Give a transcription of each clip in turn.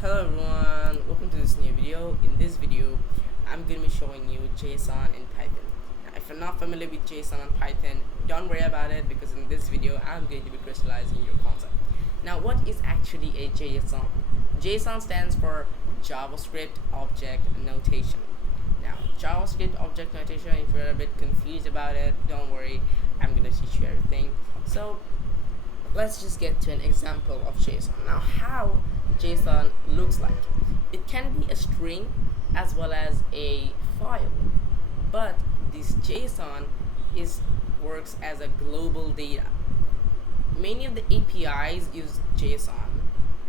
Hello everyone, welcome to this new video. In this video, I'm going to be showing you JSON in Python. Now, if you're not familiar with JSON and Python, don't worry about it because in this video, I'm going to be crystallizing your concept. Now, what is actually a JSON? JSON stands for JavaScript Object Notation. Now, JavaScript Object Notation, if you're a bit confused about it, don't worry, I'm going to teach you everything. So, let's just get to an example of JSON. Now, how JSON looks like. It can be a string as well as a file, but this JSON works as a global data. Many of the APIs use JSON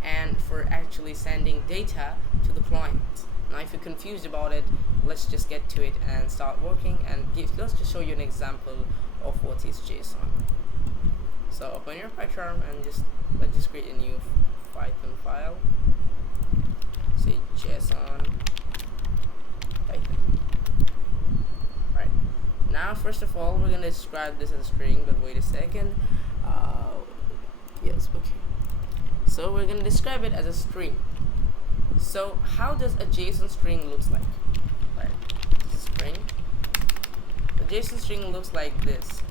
and for actually sending data to the client. Now, if you're confused about it, let's just get to it and start working. And let's just show you an example of what is JSON. So open your PyCharm and let's just create a new Python file. Say JSON Python. Right. Now, first of all, we're gonna describe this as a string. But wait a second. Yes. Okay. So we're gonna describe it as a string. So how does a JSON string looks like? Right. This is a string. The JSON string looks like this.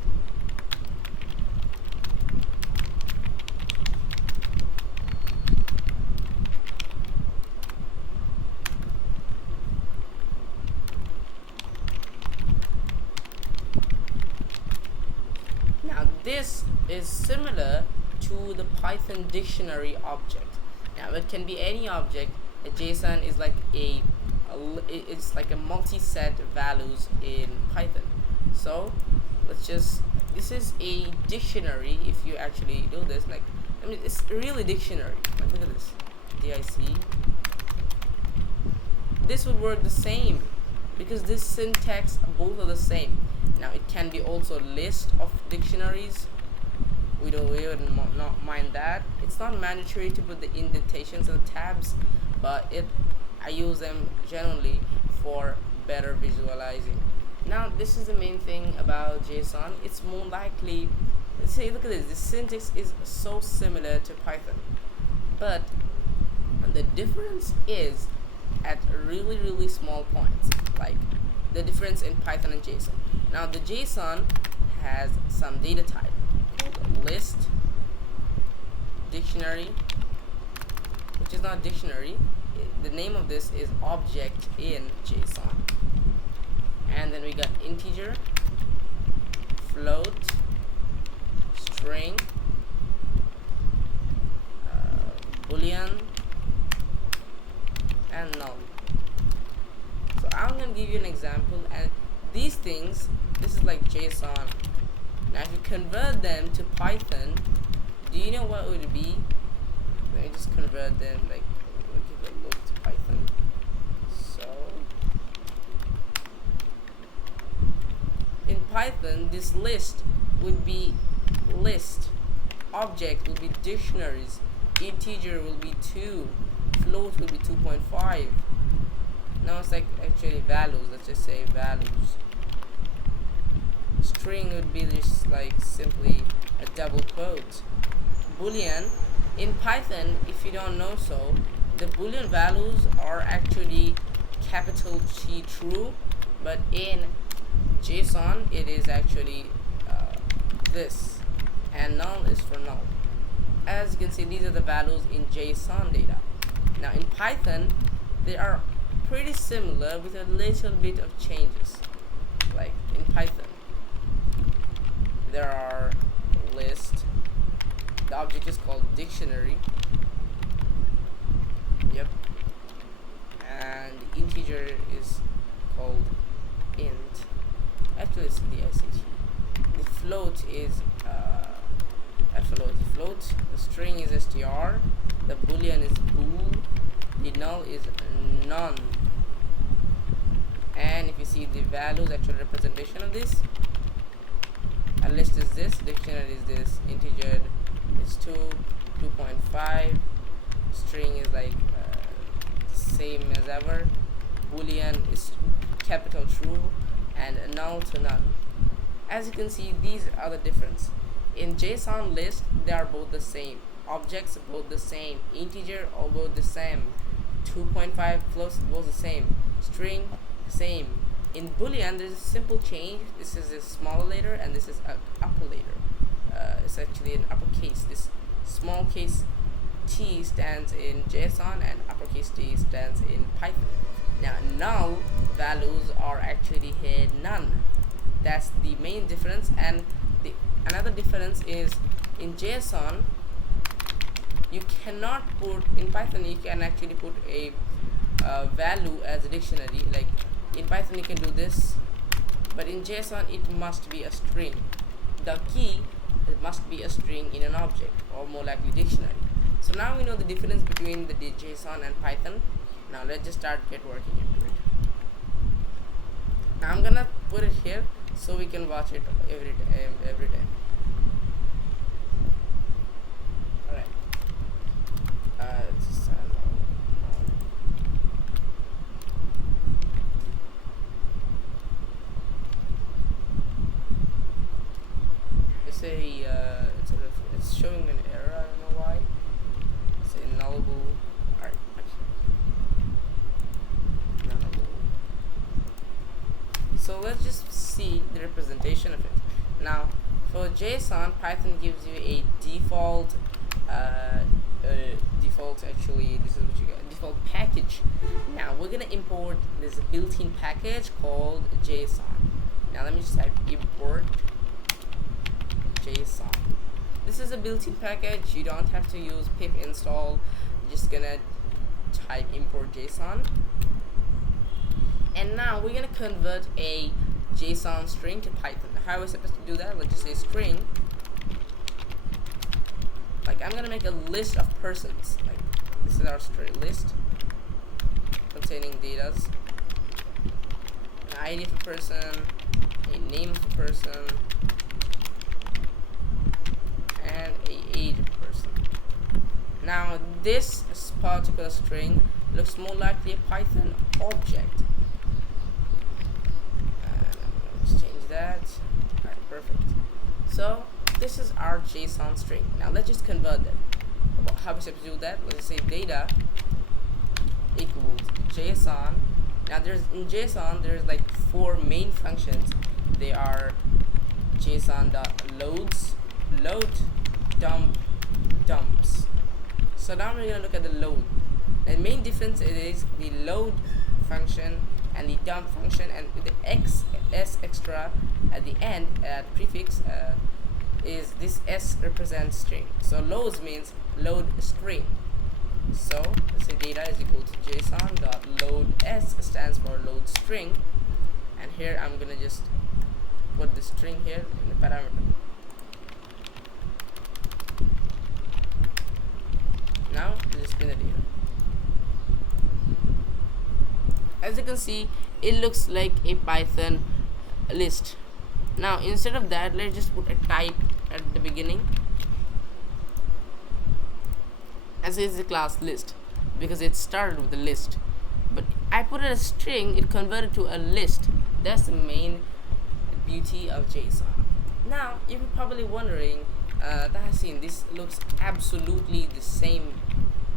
This is similar to the Python dictionary object. Now, it can be any object. A JSON is like it's like a multi-set values in Python. So this is a dictionary. If you actually do this, it's really dictionary. Like, look at this, DIC. This would work the same because this syntax both are the same. Now, it can be also a list of dictionaries. We would not mind that. It's not mandatory to put the indentations and tabs, but I use them generally for better visualizing. Now, this is the main thing about JSON. It's more likely, let's say, look at this. The syntax is so similar to Python, but the difference is at really small points, like the difference in Python and JSON. Now, the JSON has some data type called list, dictionary, which is not dictionary. The name of this is object in JSON. And then we got integer, float, string, boolean, and null. So I'm going to give you an example, and these things, this is like JSON. Now, if you convert them to Python, do you know what it would be? Let me just convert them, we'll give a look to Python. So in Python, this list would be list, object will be dictionaries, integer will be 2, float will be 2.5. Now it's like actually values. Let's just say values. String would be just like simply a double quote. Boolean in Python, if you don't know so, the Boolean values are actually capital T true, but in JSON it is actually this, and null is for null. As you can see, these are the values in JSON data. Now, in Python, they are pretty similar with a little bit of changes. Like in Python, there are list, the object is called dictionary, yep, and the integer is called int. Actually, it's DICT. The float is float. The string is str. The boolean is bool. The null is none. And if you see the values, actual representation of this, a list is this, dictionary is this, integer is 2, 2.5, string is like same as ever, boolean is capital true, and null to none. As you can see, these are the difference. In JSON list, they are both the same. Objects both the same. Integer all both the same. 2.5 floats was the same, string same. In boolean there's a simple change. This is a small letter and this is an upper letter. It's actually an uppercase. This small case T stands in JSON and uppercase T stands in Python. Now null values are actually here none. That's the main difference. And the another difference is in JSON you cannot put, in Python you can actually put a value as a dictionary. Like in Python you can do this, but in JSON it must be a string. The key must be a string in an object, or more likely dictionary. So now we know the difference between the JSON and Python. Now let's just start get working into it. Now I'm gonna put it here so we can watch it every day. Alright. It's showing an error. I don't know why. It's a nullable. Alright. Nullable. So let's just see the representation of it. Now for JSON, Python gives you a default actually this is what you get, default package. Now we're gonna import this built-in package called JSON. Now let me just type import JSON. This is a built-in package. You don't have to use pip install. You're just gonna type import JSON. And now we're gonna convert a JSON string to Python. How are we supposed to do that? Let's just say string. Like I'm gonna make a list of persons. Like this is our string list containing datas, an ID of a person, a name of a person, and a age of a person. Now this particular string looks more likely a Python object. Let's change that. Alright, perfect. So this is our JSON string. Now let's just convert them. How are we supposed to do that? Let's say data equals JSON. Now in JSON there's like 4 main functions. They are JSON.loads, load, dump, dumps. So now we're gonna look at the load. The main difference is the load function and the dump function, and the s extra at the end prefix is this s represents string. So loads means load string. So let's say data is equal to JSON dot load s stands for load string, and here I'm gonna just put the string here in the parameter. Now let's spin the data. As you can see, it looks like a Python list. Now instead of that, let's just put a type at the beginning, as is the class list, because it started with the list. But I put it a string, it converted to a list. That's the main beauty of JSON. Now you're probably wondering, Tahsin, this looks absolutely the same.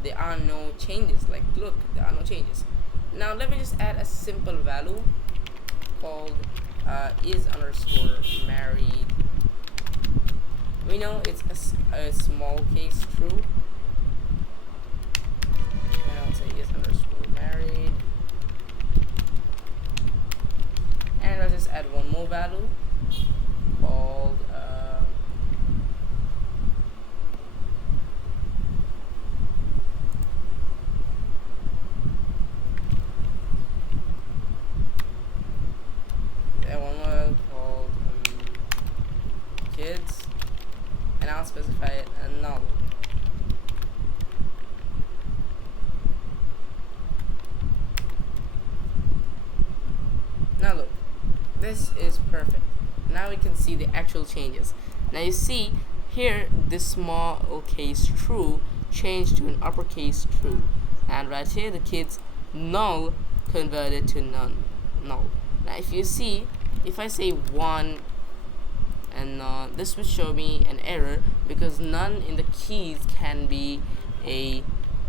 There are no changes. Like look, there are no changes. Now let me just add a simple value called is underscore married. We know it's a small case true, and I'll say is underscore married, and let's just add one more value called kids, and I'll specify it a null. Now look, this is perfect. Now we can see the actual changes. Now you see here this small case true changed to an uppercase true, and right here the kids null converted to null. Now if you see, if I say 1 and this will show me an error, because none in the keys can be a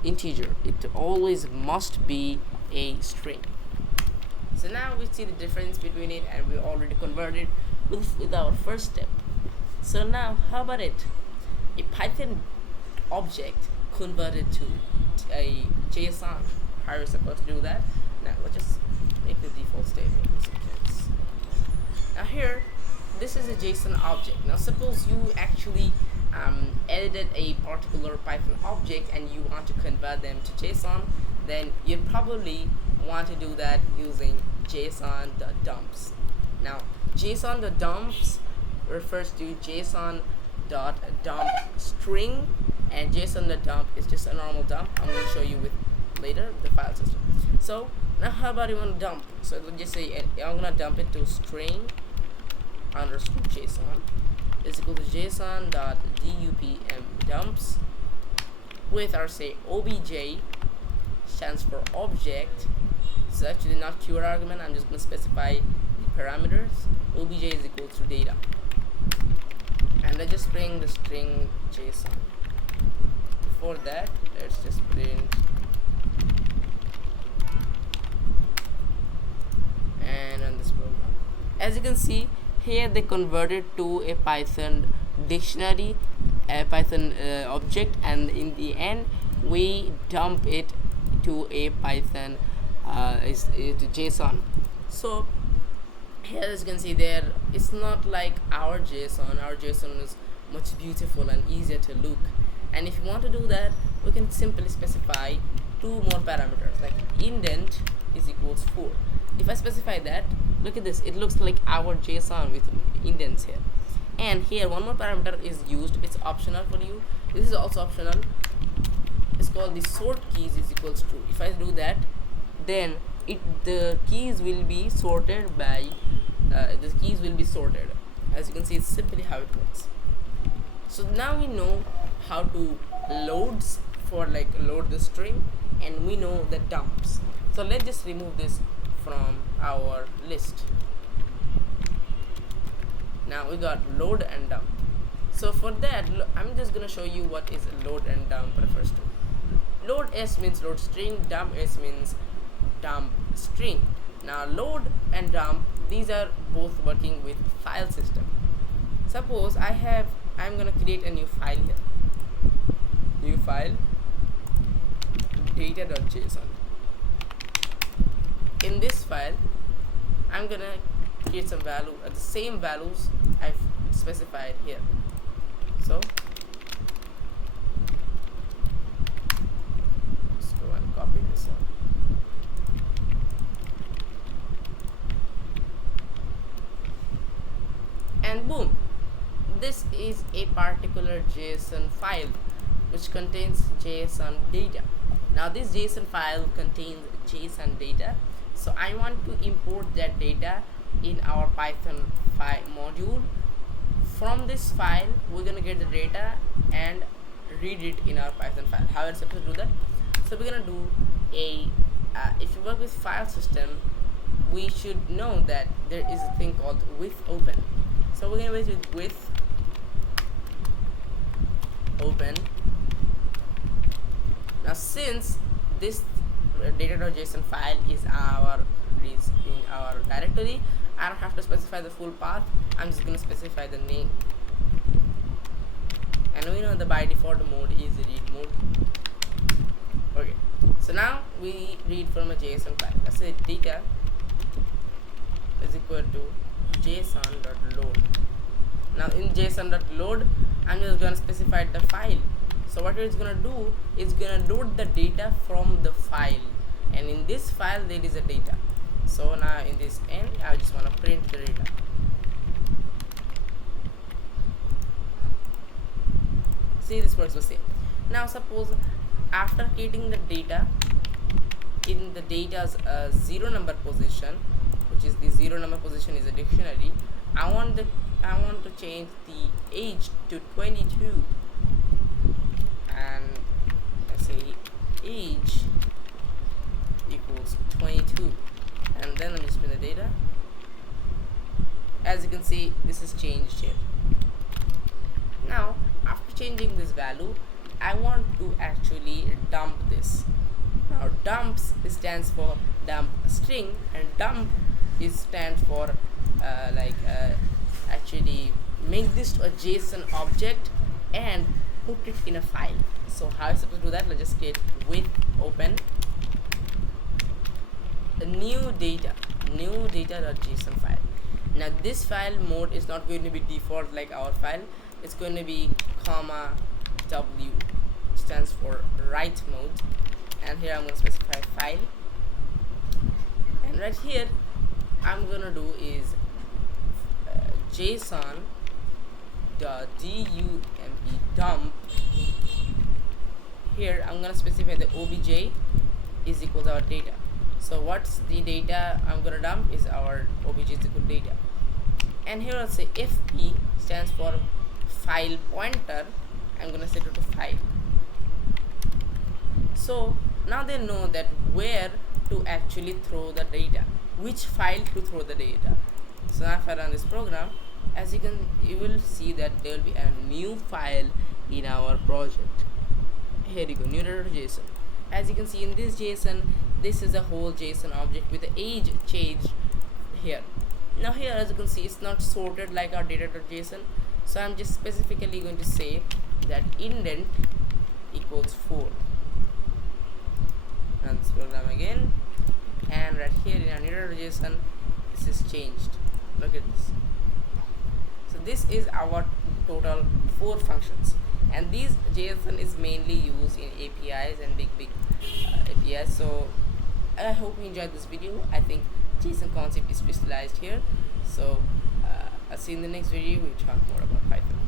integer. It always must be a string. So now we see the difference between it, and we already converted with our first step. So now how about it? A Python object converted to a JSON. How are you supposed to do that? Now let's just make the default statement. Now here, this is a JSON object. Now suppose you actually edited a particular Python object and you want to convert them to JSON, then you probably want to do that using JSON.dumps. Now JSON.dumps refers to JSON.dump string, and JSON.dump is just a normal dump. I'm going to show you with later the file system. So now how about you want to dump? So let's just say I'm going to dump it to string underscore JSON is equal to JSON.dupm dumps with our say obj stands for object. So actually not keyword argument, I'm just going to specify the parameters. Obj is equal to data, and let's just bring the string JSON. Before that, let's just print and on this program. As you can see here, they converted to a Python dictionary, a Python object, and in the end we dump it to a Python to JSON. So here as you can see there, it's not like our JSON. Our JSON is much beautiful and easier to look, and if you want to do that, we can simply specify two more parameters, like indent is equals 4. If I specify that, look at this, it looks like our JSON with indents here. And here one more parameter is used. It's optional for you. This is also optional. It's called the sort keys is equals true. If I do that, then the keys will be sorted by the keys will be sorted. As you can see, it's simply how it works. So now we know how to load the string, and we know the dumps. So let's just remove this from our list. Now we got load and dump. So for that, I'm just gonna show you what is load and dump refers to. Load S means load string, dump S means dump string. Now load and dump, these are both working with file system. Suppose I'm gonna create a new file here. New file data.json. In this file, I'm gonna create some value at the same values I've specified here. So let's go and copy this one. And boom, this is a particular JSON file which contains JSON data. Now this JSON file contains JSON data, so I want to import that data in our Python file module. From this file, we're gonna get the data and read it in our Python file. How are we supposed to do that? So we're gonna do a if you work with file system, we should know that there is a thing called with open. So we're gonna wait with open. Now since this data.json file is in our directory, I don't have to specify the full path. I'm just going to specify the name, and we know the by default mode is read mode. Okay, so now we read from a JSON file. Let's say data is equal to json.load. Now in json.load, I'm just going to specify the file. So what it's gonna do is gonna load the data from the file, and in this file there is a data. So now in this end, I just want to print the data. See, this works the same. Now suppose after getting the data in the data's 0 number position, which is the 0 number position is a dictionary, I want to change the age to 22. And let's say age equals 22, and then I'm just put the data. As you can see, this is changed here. Now after changing this value, I want to actually dump this. Now dumps stands for dump string, and dump is stands for actually make this to a JSON object and put it in a file. So how is supposed to do that? Let's just get with open a new data.json file. Now this file mode is not going to be default like our file. It's going to be comma w, stands for write mode, and here I'm going to specify file, and right here I'm going to do is JSON dump. Here I'm going to specify the obj is equal to our data. So what's the data I'm going to dump is our obj is equal to data, and here I'll say fp stands for file pointer. I'm going to set it to file. So now they know that where to actually throw the data, which file to throw the data. So now if I run this program, as you will see that there will be a new file in our project. Here you go, new data.json. As you can see in this JSON, this is a whole JSON object with the age changed here. Now here, as you can see, it's not sorted like our data.json. So I'm just specifically going to say that indent equals 4. And this program again, and right here in our data.json, this is changed. Look at this. So this is our total 4 functions, and these JSON is mainly used in APIs and big APIs. So I hope you enjoyed this video. I think JSON concept is specialized here. So I'll see you in the next video. We'll talk more about Python.